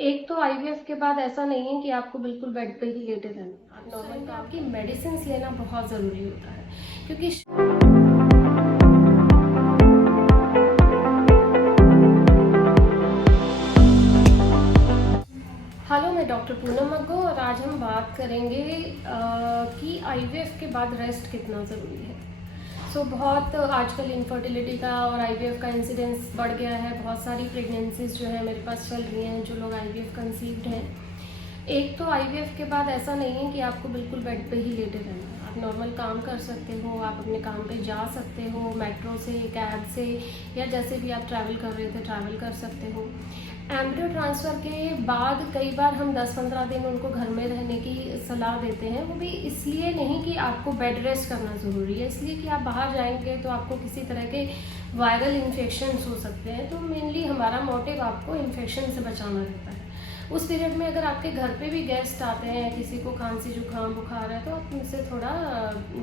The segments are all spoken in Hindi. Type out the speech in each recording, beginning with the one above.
एक तो आईवीएफ के बाद ऐसा नहीं है कि आपको बिल्कुल बेड पे ही लेटे रहना है। नॉर्मल तो आपकी मेडिसिन लेना बहुत ज़रूरी होता है क्योंकि हेलो, मैं डॉक्टर पूनम मग्गो और आज हम बात करेंगे कि आईवीएफ के बाद रेस्ट कितना ज़रूरी है। बहुत आजकल इनफर्टिलिटी का और आईवीएफ का इंसिडेंस बढ़ गया है। बहुत सारी प्रेगनेंसीज जो है मेरे पास चल रही हैं, जो लोग आईवीएफ कंसीव्ड हैं। एक तो आईवीएफ के बाद ऐसा नहीं है कि आपको बिल्कुल बेड पे ही लेटे रहना है। आप नॉर्मल काम कर सकते हो, आप अपने काम पे जा सकते हो, मेट्रो से, कैब से, या जैसे भी आप ट्रैवल कर रहे थे ट्रैवल कर सकते हो। एम्ब्रियो ट्रांसफ़र के बाद कई बार हम 10-15 दिन उनको घर में रहने की सलाह देते हैं। वो भी इसलिए नहीं कि आपको बेड रेस्ट करना ज़रूरी है, इसलिए कि आप बाहर जाएंगे तो आपको किसी तरह के वायरल इन्फेक्शंस हो सकते हैं। तो मेनली हमारा मोटिव आपको इन्फेक्शन से बचाना रहता है। उस पीरियड में अगर आपके घर पे भी गेस्ट आते हैं, किसी को खांसी जुकाम बुखार है, तो आप उनसे थोड़ा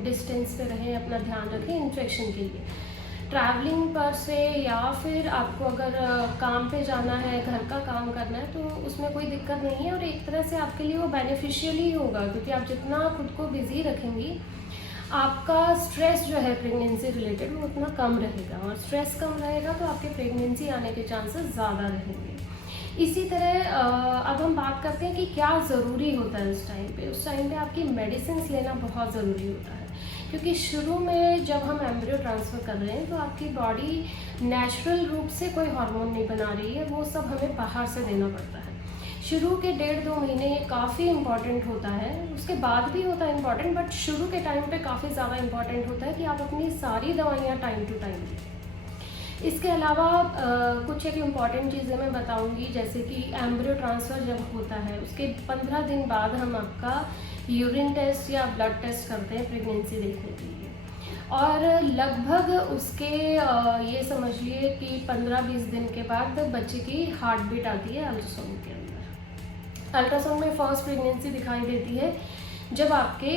डिस्टेंस पे रहें, अपना ध्यान रखें इन्फेक्शन के लिए। ट्रैवलिंग पर से या फिर आपको अगर काम पे जाना है, घर का काम करना है, तो उसमें कोई दिक्कत नहीं है और एक तरह से आपके लिए वो बेनिफिशियल ही होगा, क्योंकि आप जितना खुद को बिजी रखेंगी आपका स्ट्रेस जो है प्रेगनेंसी रिलेटेड वो उतना कम रहेगा, और स्ट्रेस कम रहेगा तो आपके प्रेगनेंसी आने के चांसेस ज़्यादा रहेंगे। इसी तरह अब हम बात करते हैं कि क्या ज़रूरी होता है उस टाइम पे। उस टाइम पे आपकी मेडिसिन लेना बहुत ज़रूरी होता है, क्योंकि शुरू में जब हम एम्ब्रियो ट्रांसफ़र कर रहे हैं तो आपकी बॉडी नेचुरल रूप से कोई हार्मोन नहीं बना रही है, वो सब हमें बाहर से देना पड़ता है। शुरू के 1.5-2 महीने ये काफ़ी इंपॉर्टेंट होता है, उसके बाद भी होता है इंपॉर्टेंट, बट शुरू के टाइम पे काफ़ी ज़्यादा इंपॉर्टेंट होता है कि आप अपनी सारी दवाइयाँ टाइम टू टाइम लें। इसके अलावा कुछ एक इम्पॉर्टेंट चीज़ें मैं बताऊंगी, जैसे कि एम्ब्रियो ट्रांसफ़र जब होता है उसके 15 दिन बाद हम आपका यूरिन टेस्ट या ब्लड टेस्ट करते हैं प्रेगनेंसी देखने के लिए, और लगभग उसके ये समझिए कि 15-20 दिन के बाद बच्चे की हार्ट बीट आती है अल्ट्रासाउंड के अंदर। अल्ट्रासाउंड में फर्स्ट प्रेगनेंसी दिखाई देती है जब आपके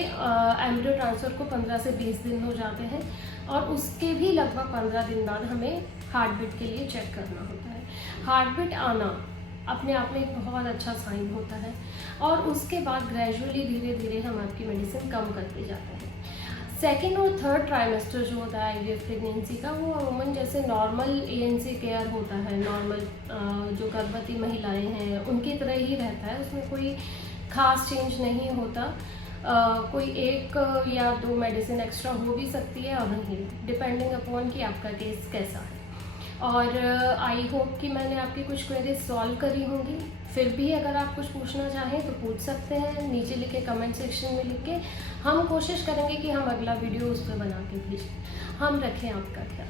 एम्ब्रियो ट्रांसफ़र को 15 से 20 दिन हो जाते हैं, और उसके भी लगभग 15 दिन बाद हमें हार्ट बीट के लिए चेक करना होता है। हार्ट बीट आना अपने आप में एक बहुत अच्छा साइन होता है, और उसके बाद ग्रेजुअली धीरे धीरे हम आपकी मेडिसिन कम करते जाते हैं। सेकेंड और थर्ड ट्राइमेस्टर जो होता है आईवीएफ प्रेगनेंसी का, वो अमूमन जैसे नॉर्मल एएनसी केयर होता है, नॉर्मल जो गर्भवती महिलाएं हैं उनकी तरह ही रहता है, उसमें कोई खास चेंज नहीं होता। कोई एक या 2 मेडिसिन एक्स्ट्रा हो भी सकती है और नहीं, डिपेंडिंग अपॉन कि आपका केस कैसा है। और आई होप कि मैंने आपकी कुछ क्वेरीज सॉल्व करी होंगी। फिर भी अगर आप कुछ पूछना चाहें तो पूछ सकते हैं, नीचे लिखे कमेंट सेक्शन में लिख के। हम कोशिश करेंगे कि हम अगला वीडियो उस पर बना के भेजें। हम रखें आपका ख्याल।